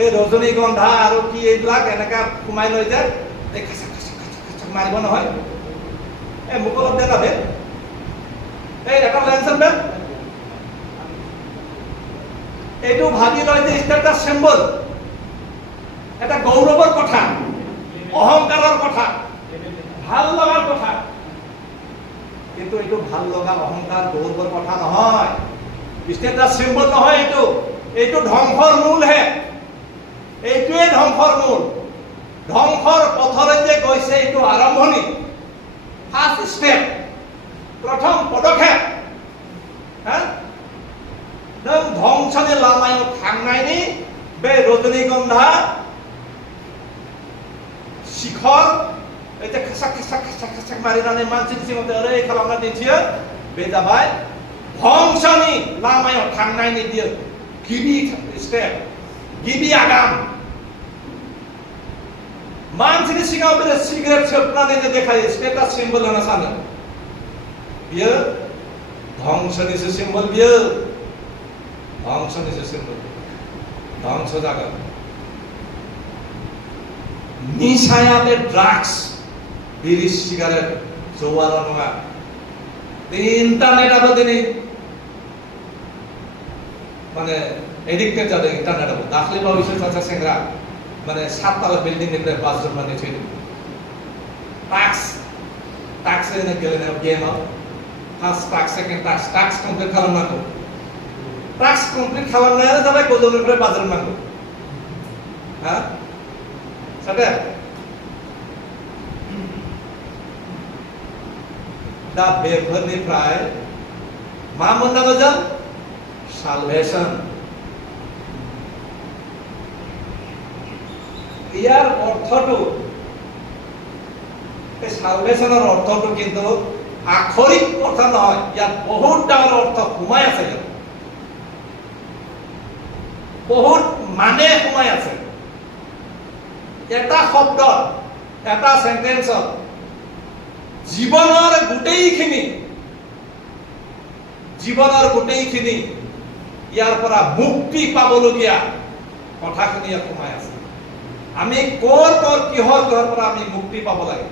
এই ৰজনীগন্ধা আৰু কি এইবিলাক এনেকা সোমাই লৈ যায় এই খাচাক খাচাক খাচাক খাচাক মাৰিব নহয় এই মোক অলপ দেখাবে এই এটা লেনচন বেগ এইটো ভাবি লয় যে স্ট্যাটাস সিম্বল এটা গৌৰৱৰ কথা অহংকাৰৰ কথা ভাল লগাৰ কথা কিন্তু এইটো ভাল লগা অহংকাৰ গৌৰৱৰ কথা নহয় স্ট্যাটাস সিম্বল নহয় এইটো ধ্বংসৰ মূলহে এইটোৱে ধ্বংসৰ মূল ধ্বংসৰ পথৰে যে গৈছে এইটো আৰম্ভণি ফাৰ্ষ্ট ষ্টেপ প্ৰথম পদক্ষেপ नों ध्वंसनि लामायाव थांनायनि बे रजनीगंधा शिखर एते खसाक खसाक खसाक खसाक मारिनानै मानसिनि सिगाङाव ओरै खालामना दिन्थियो बे जाबाय ध्वंसनि लामायाव थांनायनि बियो गिबि स्टेप गिबि आगान मानसिनि सिगाङाव बे सिगारेट सोबनानै जे देखायो स्टेटास सिम्बल होनना सानो बियो ध्वंसनिसो सिम्बल बियो ধ্বংসनिसो सिम्बल ধ্বংস जागोन निसाया बे ड्राग्स बिरि सिगारेट जौआल' नङा इन्टारनेटआबो दिनै माने एडिक्टेड जादों इन्टारनेटआबो दाख्लै बावैसो सासे सेंग्रा माने 7 तला बिल्डिंनिफ्राय बाज्रुमनानै थैदों टाक्स होनो गेलेनायाव गेमाव फार्स्ट टाक्स सेकेन्ड टाक्स कमप्लिट खालामनांगौ टाक्स कमप्लिट खालामनायानो जाबाय गोजौनिफ्राय बाज्रुमनांगौ हा साथे दा बेफोरनिफ्राय मा मोननांगौ जों सालभेशन ইয়াৰ অৰ্থটো এই সালভেশনৰ অৰ্থটো কিন্তু আখৰিক অৰ্থ নহয় ইয়াত বহুত ডাঙৰ অৰ্থ সোমাই আছে ইয়াত বহুত মানে সোমাই আছে এটা শব্দ এটা সেন্টেন্সত জীৱনৰ গোটেইখিনি ইয়াৰ পৰা মুক্তি পাবলগীয়া কথাখিনি ইয়াত সোমাই আছে আমি কিহৰ পৰা আমি মুক্তি পাব লাগে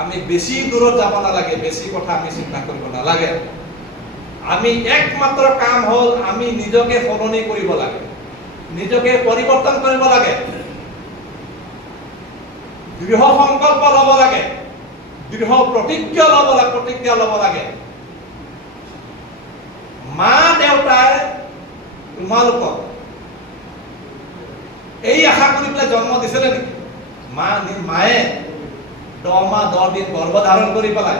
আমি বেছি দূৰত যাব নালাগে বেছি কথা আমি চিন্তা কৰিব নালাগে আমি একমাত্ৰ কাম হল আমি নিজকে সলনি কৰিব লাগে নিজকে পৰিৱৰ্তন কৰিব লাগে দৃঢ় সংকল্প ল'ব লাগে দৃঢ় প্ৰতিজ্ঞা ল'ব লাগে মা দেউতাই তোমালোকক এই আশা কৰি পেলাই জন্ম দিছিলে নেকি মায়ে 10 মাহ 10 দিন গৰ্ভধাৰণ কৰি পেলাই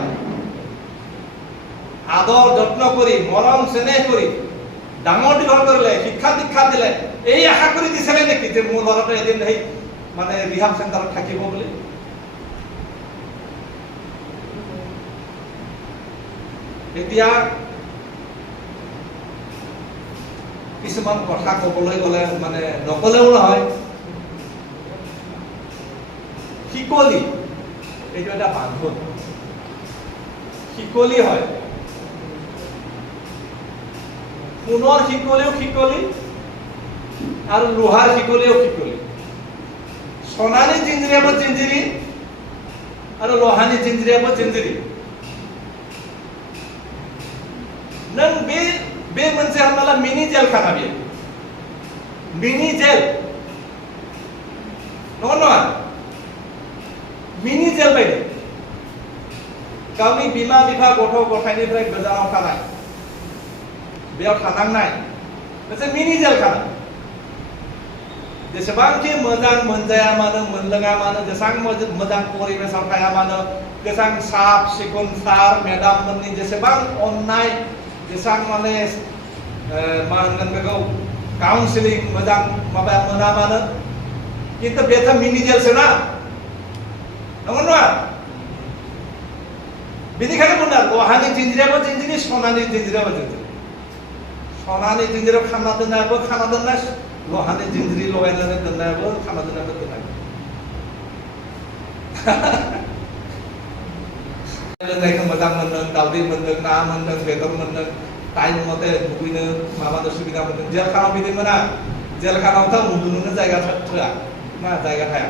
আদৰ যত্ন কৰি মৰম চেনেহ কৰি ডাঙৰ দীঘল কৰিলে শিক্ষা দীক্ষা দিলে এই আশা কৰি দিছিলে নেকি যে মোৰ ল'ৰাটো এদিন সেই মানে ৰিহাব চেণ্টাৰত থাকিব বুলি এতিয়া কিছুমান কথা ক'বলৈ গ'লে মানে নকলেও নহয় শিকলি এইটো এটা বান্ধোন শিকলি হয় সোণৰ শিকলিও শিকলি আৰু লোহাৰ শিকলিও শিকলি সোণালী জিঞ্জিৰিয়াবো জিঞ্জিৰি আৰু লোহানি जिंजिरियाबो जिंजिरि नों बे मोनसे हमना ला मिनि जेल खाना बियो मिनि जेल नङा मिनि जेल बायदि गावनि बिमा बिफा गथ' गथायनिफ्राय गोजानाव थानाय बेयाव थानांनाय मोनसे मिनि जेल खाना जेसेबांखि मोजां मोनजाया मानो मोनलोङा मानो जेसां मोजां परिबेसाव थाया मानो जेसां साफ सिखुन सार मेडाम मोननि जेसेबां अननाय जेसां माने मा होनगोन बेखौ काउन्सिलिं मोजां माबा मोना मानो किन्तु बेथ' मिनि जेलसो ना नंगौ नङा बेनिखायनो बुंदों लहानि जिंजिरियाबो जिंजिरि सनानि जिंजिरियाबो जिंजिरि सनानि जिंजिरियाव खाना दोननायाबो खाना दोननाय लहानि जिंजिरि लगायनानै दोननायाबो खाना दोननायाबो दोननाय लोंनायखौ मोजां मोनदों दावदै मोनदों ना मोनदों बेदर मोनदों टाइम मथे दुगैनो माबानो सुबिदा मोनदों जेल खानाव बिदि मोना जेल खानावथ' उन्दुनोनो जायगा थोआ ना जायगा थाया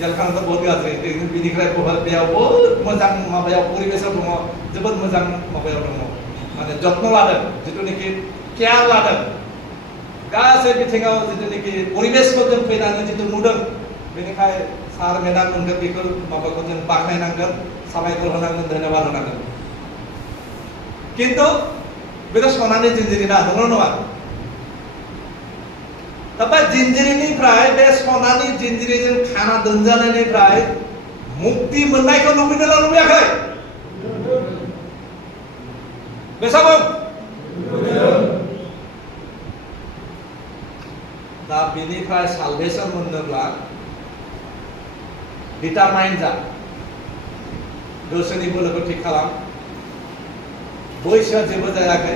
जेल खानावथ' बहुत गाज्रि बिनिफ्राय बेयाव बहुत मोजां माबायाव परिबेसाव दङ जोबोद मोजां माबायाव दङ माने जत्न लादों जिथुनिखि केयार लादों गासै बिथिङाव जिथुनिखि परिबेसखौ जों फैनानै जिथु नुदों बेनिखाय सार मेडाम मोनगोन बेफोर माबाखौ जों बाख्नायनांगोन साबायखर होनांगोन धन्यबाद होनांगोन किन्तु बेथ' सनानि जिन्जिरि ना नंगौ नङा दा जिन्जिरिनिफ्राय बे सनानि जिन्जिरिजों खाना दोनजानायनिफ्राय मुक्ति मोननायखौ लुबैदोंना लुबैयाखै बेसाबो दा बिनिफ्राय सालभेसन मोननोब्ला डिटारमाइन जा गोसोनि बोलोखौ थिग खालाम बैसोआ जेबो जायाखै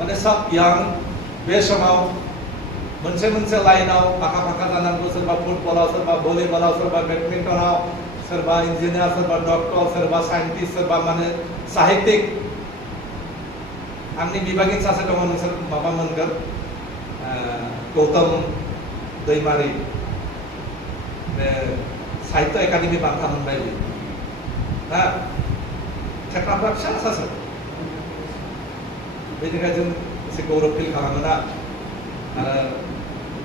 माने सब यां बे समाव मोनसे मोनसे लाइनाव आखा फाखा जानांगौ सोरबा फुटबलाव सोरबा भलिबलाव सोरबा बेडमिन्टनाव सोरबा इन्जिनियार सोरबा डक्टर सोरबा साइन्टिस्ट सोरबा माने साहित्यिक आंनि बिभागिन सासे दङ नोंसोर माबा मोनगोन गौतम दैमारि बे साहित्य एकाडेमि बान्था मोनबाय ना थेख्राफ्रा फिसा सासे बेनिखाय जों एसे गौरब फिल खालामो ना आरो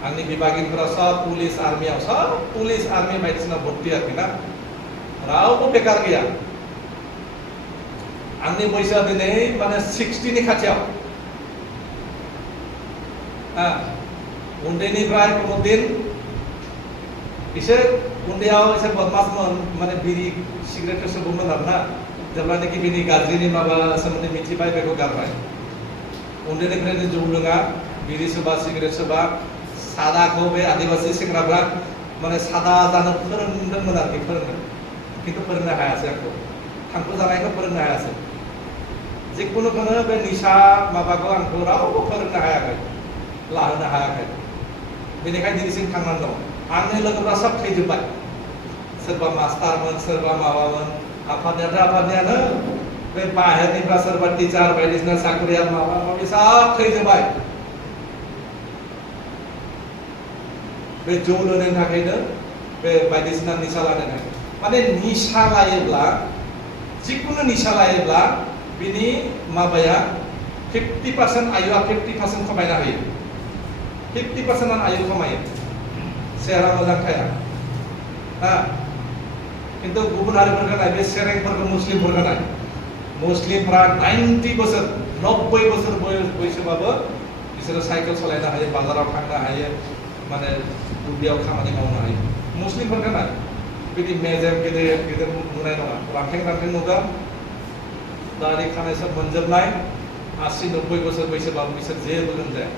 आंनि बिभागिनफोरा सब पुलिस आर्मियाव सब पुलिस आर्मि बायदिसिना भर्ति आरोखि ना रावबो बेकार गैया आंनि बैसोआ दिनै माने 60 नि खाथियाव उन्दैनिफ्राय कोनो दिन एसे उन्दैयाव एसे बदमासमोन माने बिरि सिगारेट सोबोमोन आरोना जेब्लानाखि बिनि गाज्रिनि माबा सोमोन्दै मिथिबाय बेखौ गारबाय उन्दैनिफ्रायनो जौ लोङा बिरि सोबा सिगारेट सोबा सादाखौ बे आदिबासि सेंग्राफ्रा माने सादा जानो फोरोंदोंमोन आरोखि फोरोंदों खिन्थु फोरोंनो हायासै आंखौ थांखु जानायखौ फोरोंनो हायासै जिखुनुखौनो बे निसा माबाखौ आंखौ रावबो फोरोंनो हायाखै लाहोनो हायाखै बेनिखायनो दिनैसिम थांनानै दं आंनि लोगोफ्रा सब थैजोब्बाय सोरबा मास्टारमोन सोरबा माबामोन आफादनियानो बे बाहेरनिफ्राय सोरबा टिचार बायदिसिना साख्रिया माबा माबि सब थैजोब्बाय बे जौ लोंनायनि थाखायनो बे बायदिसिना निसा लानाय माने निसा लायोब्ला जिखुनु निसा लायोब्ला बिनि माबाया 50% आयुआ 50% खमायना होयो 50% आयु खमायो सेहरा मोजां थाया किन्तु गुबुन हारिफोरखौ नाय बे सेरेंफोरखौ मुस्लिमफोरखौ नाय मुस्लिमफ्रा 90 बोसोर 90 बोसोर बैसोबाबो बिसोरो साइकेल सालायनो हायो बाजाराव थांनो हायो माने दुब्लियाव खामानि मावनो हायो मुस्लिमफोरखौ नाय बिदि मेजेम गेदेर गेदेर नुनाय नङा रांथें रांथें नुगोन दारि खानाय सब मोनजोबनाय 80-90 बोसोर बैसोबाबो बिसोर जेबो लोमजाया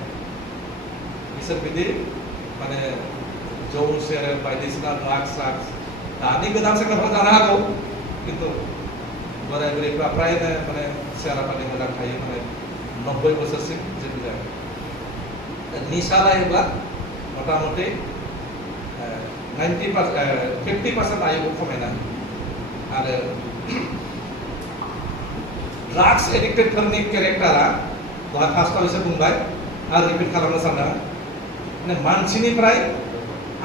बिसोर बिदि माने जौ सेरेब बायदिसिना ड्राग्स दानि गोदान सेंग्राफ्रा जानो हागौ किन्तु बोराय बुरैफ्रा फ्रायनो माने सेहरा पाति मोजां थायो माने 90 बोसोरसिम जेबो जाया निसा लायोब्ला मथा मथि 50% आयुखौ खमायना आरो ड्राग्स एडिक्टेडफोरनि केरेक्टारा दहाय फार्स्टआव एसे बुंबाय आरो रिपिट खालामनो सानदों माने मानसिनिफ्राय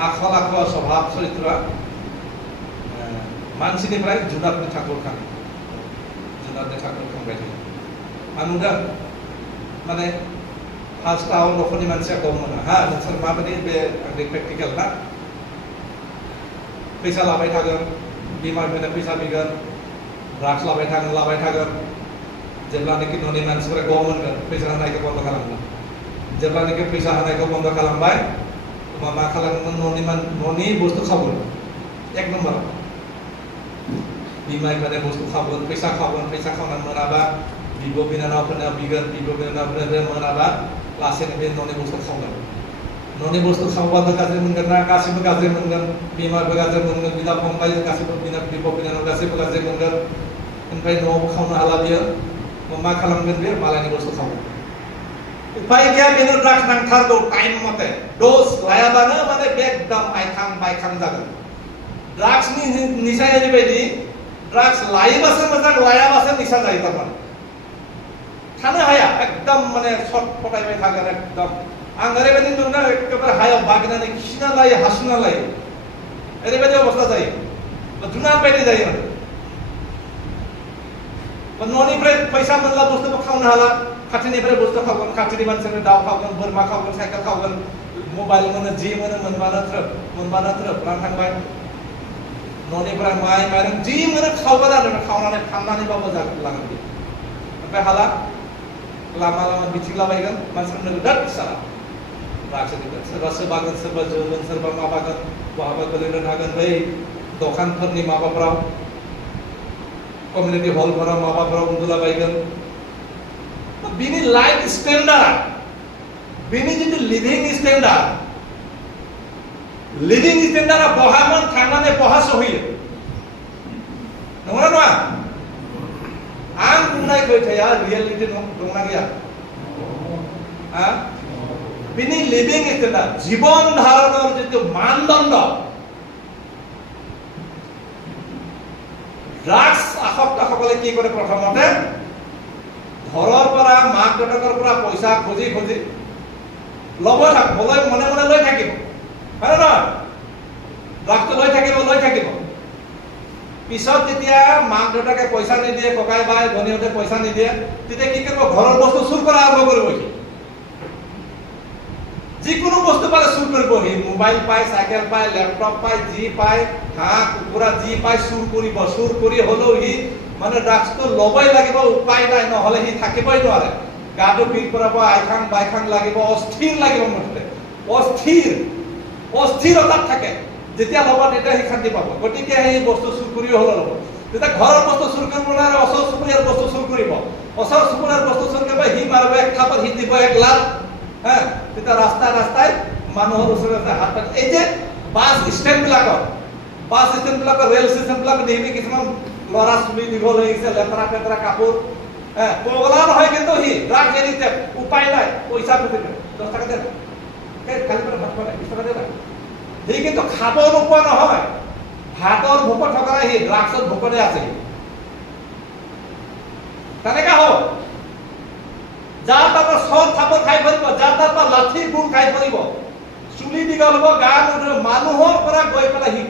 आखल आखु स्वभाब चरित्रआ मानसिनिफ्राय जुनारनि थाखोआव थाङो जुनारनि थाखोआव थांबाय थायो आं नुदों माने फार्स्टआव न'खरनि मानसिया गम मोना नोंसोर माबायदि बे आंनि प्रेक्टिकेल ना फैसा लाबाय थागोन बिमा बिफानो फैसा बिगोन ड्राग्स लाबाय थागोन जेब्लानाखि न'नि मानसिफोरा गम मोनगोन फैसा होनायखौ बन्द खालामगोन जेब्लानाखि फैसा होनायखौ बन्द खालामबाय मा खालामगोन न'नि बुस्थु खावगोन एक नम्बर बिमा बिफानि बुस्थु खावगोन फैसा खावनानै मोनाबा बिब' बिनानावफोरनो बिगोन बिब' बिनानावफोरनो मोनाबा लासैनो बे न'नि बुस्थु खावगोन न'नि बुस्थु खावबाबो गाज्रि मोनगोन ना गासैबो गाज्रि मोनगोन बिमाबो गाज्रि मोनगोन बिदा फंबाय गासैबो बिब' बिनानाव गासैबो गाज्रि मोनगोन ओमफ्राय न'आवबो खावनो हाला बियो मा खालामगोन बे मालायनि बुस्थु खावगोन उपाय गैया बेनो ड्राग्स नांथारगौ टाइम मथे दस लायाबानो माने एकदम आइखां बायखां जागोन ड्राग्सनि निसाया ओरैबायदि ড্রাগস লাইভ আছে মজাক লাইভ আছে নিশা যায় তখন খানে হায়া একদম মানে শর্ট ফটাই পাই থাকেন একদম আঙ্গারে বেদিন দুনা একেবারে হায়া বাগনানে কিনা লাই হাসনা লাই এরবেদে অবস্থা যায় দুনা পেটে যায় মানে ননিफ्राय फैसा मोनला बुस्थुखौ खावनो हाला खाथिनिफ्राय बुस्थु खावगोन खाथिनि मानसिनिफ्राय दाउ खावगोन बोरमा खावगोन साइकेल खावगोन मबाइल मोनो जि मोनो मोनबानो थ्रोब रां थांबाय ननिफ्राय माइ माइरं जि मोनो खावगोन आरो खावनानै फाननानैबाबो जागोन बे ओमफ्राय हाला लामा लामा बिथिंलाबायगोन मानसिफोरनो बिराद सारा रागसनिफ्राय सोरबा सोबागोन सोरबा जौगोन सोरबा माबागोन बहाबा गोलैनो थागोन बै दखानफोरनि माबाफ्राव कम्युनिटी हलफोराव माबाफोराव उन्दुलाबायगोन बिनि लाइफ स्टेन्डार्ड बिनि जितु लिभिं स्टेन्डार्डआ बहामोन थांनानै बहा सहैयो नंगौना नङा आं बुंनाय खोथाया रियेलिटि दंना गैया बिनि लिभिं स्टेन्डार्ड जीवन धाৰণৰ जितु मानदण्ड ড্রাগস আসক্তসকলে কি কৰে প্ৰথমতে ঘৰৰ পৰা মাক দেউতাকৰ পৰা পইচা খুজি খুজি ল'ব থাকিবলৈ মনে মনে লৈ থাকিব হয় না ড্রাগসটো লৈ থাকিব পিছত যেতিয়া মাক দেউতাকে পইচা নিদিয়ে ককাই ভাই ভনীহঁতে পইচা নিদিয়ে তেতিয়া কি কৰিব ঘৰৰ বস্তু চুৰ কৰা আৰম্ভ কৰিব যিকোনো বস্তু পালে চুৰ কৰিব মোবাইল পায় সাইকেল পায় ল্যাপটপ পায় যি পায় হাঁহ কুকুৰা যি পায় চুৰ কৰি হলেও সি মানে ড্রাগসটো ল'বই লাগিব উপায় নাই নহলে সি থাকিবই নোৱাৰে গাটো বিষ কৰাব আইখাং বাইখাং লাগিব অস্থিৰ লাগিব মুঠতে অস্থিৰতাত থাকে যেতিয়া ল'ব তেতিয়া সি শান্তি পাব গতিকে সেই বস্তু চুৰ কৰি হলেও ল'ব যেতিয়া ঘৰৰ বস্তু চুৰ কৰিব নোৱাৰে ওচৰ চুবুৰীয়াৰ বস্তু চুৰ কৰিব ওচৰ চুবুৰীয়াৰ বস্তু চুৰ কৰিব সি মাৰিব এক থাপত সি দিব এক লাখ হ্যাঁ এটা রাস্তায় মানুহৰ ওচৰতে হাত পাত এই যে বাস স্ট্যান্ড বিলাকৰ ৰেল ষ্টেচন বিলাক দেখিবি কিছুমান লৰা চুলি দীঘল হৈ গৈছে লেতেৰা পেতেৰা কাপোৰ পগলা নহয় কিন্তু সি ড্ৰাগছ এৰিছে উপায় নাই পইচা খুজিব 10 টাকা দে খালি ভাত খোৱা 20 টাকা দে সি কিন্তু খাব নোপোৱা নহয় ভাতৰ ভোকত থকা সি ড্ৰাগছৰ ভোকতে আছে তেনেকা হ'ব যাৰ তাৰপৰা চৰ থাপৰ খাই পৰিব যাৰ তাৰপৰা লাঠি গুণ খাই পৰিব চুলি দীঘল হ'ব গা নুধুব মানুহৰ পৰা গৈ পেলাই সি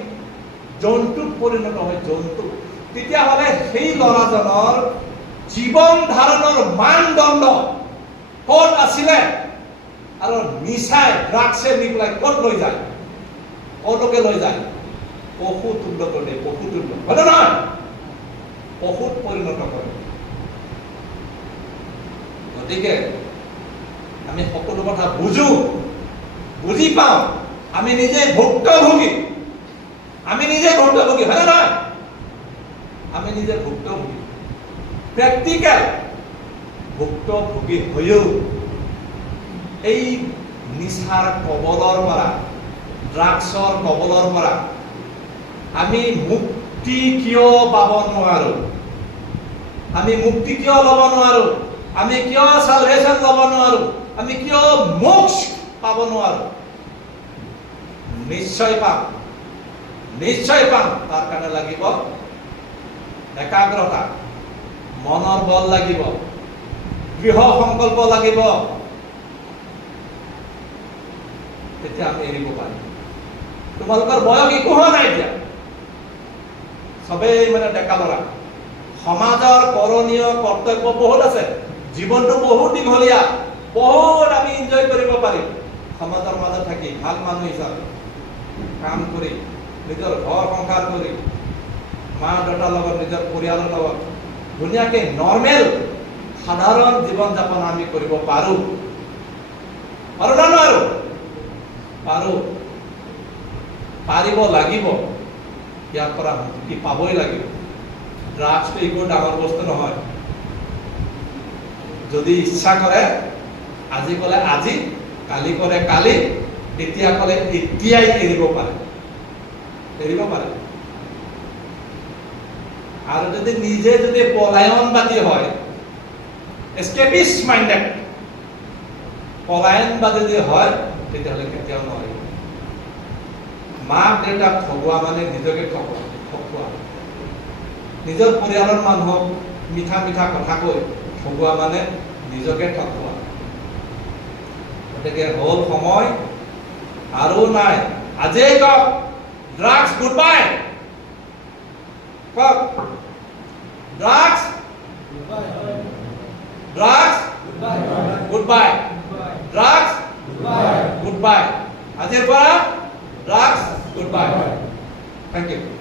জন্তুত পৰিণত হয় জন্তু তেতিয়াহ'লে সেই ল'ৰাজনৰ জীৱন ধাৰণৰ মানদণ্ড ক'ত আছিলে আৰু নিচাই ড্ৰাগছে নি পেলাই ক'ত লৈ যায় ক'লৈকে লৈ যায় পশু তুল্য কৰে পশু তুল্য হয়নে নহয় পশুত পৰিণত কৰে গতিকে আমি সকলো কথা বুজি পাওঁ আমি নিজে ভুক্তভোগী হয় না নয় আমি নিজে ভুক্তভোগী প্র্যাকটিক্যাল ভুক্তভোগী হয়েও এই নিচাৰ কবলৰ পৰা ড্ৰাগছৰ কবলৰ পৰা আমি মুক্তি কিয় পাব নোৱাৰো আমি মুক্তি কিয় ল'ব নোৱাৰো আমি কিয় সালভেশন ল'ব নোৱাৰো আমি কিয় মোক্ষ পাব নোৱাৰো নিশ্চয় পাম তাৰ কাৰণে লাগিব একাগ্ৰতা মনৰ বল লাগিব দৃঢ় সংকল্প লাগিব তেতিয়া আমি এৰিব পাৰিম তোমালোকৰ বয়স একো হোৱা নাই এতিয়া সবেই মানে ডেকা ল'ৰা সমাজৰ কৰণীয় কৰ্তব্য বহুত আছে জীৱনটো বহুত দীঘলীয়া বহুত আমি এনজয় কৰিব পাৰিম সমাজৰ মাজত থাকি ভাল মানুহ হিচাপে কাম কৰি নিজৰ ঘৰ সংসাৰ কৰি মা দেউতাৰ লগত নিজৰ পৰিয়ালৰ লগত ধুনীয়াকে নৰ্মেল সাধাৰণ জীৱন যাপন আমি কৰিব পাৰো না নোৱাৰো পাৰিব লাগিব ইয়াৰ পৰা মুক্তি পাবই লাগিব ড্ৰাগছটো একো ডাঙৰ বস্তু নহয় যদি ইচ্ছা কৰে আজি ক'লে আজি কালি কৰে কালি এতিয়া ক'লে এতিয়াই এৰিব পাৰে আৰু যদি নিজে যদি পলায়নবাদী হয় এস্কেপিষ্ট মাইন্ডেড পলায়নবাদী যদি হয় তেতিয়াহ'লে কেতিয়াও নোৱাৰিব মাক দেউতাক ঠগোৱা মানে নিজকে ঠগোৱা নিজৰ পৰিয়ালৰ মানুহক মিঠা মিঠা কথা কৈ ঠগোৱা মানে নিজকে ঠগোৱা। গতিকে হ'ল সময় আৰু নাই। আজিয়েই কওক ড্ৰাগছ গুড বাই। কওক drugs drugs good bye. Drugs good bye. আজিৰ পৰা drugs good bye. Thank you.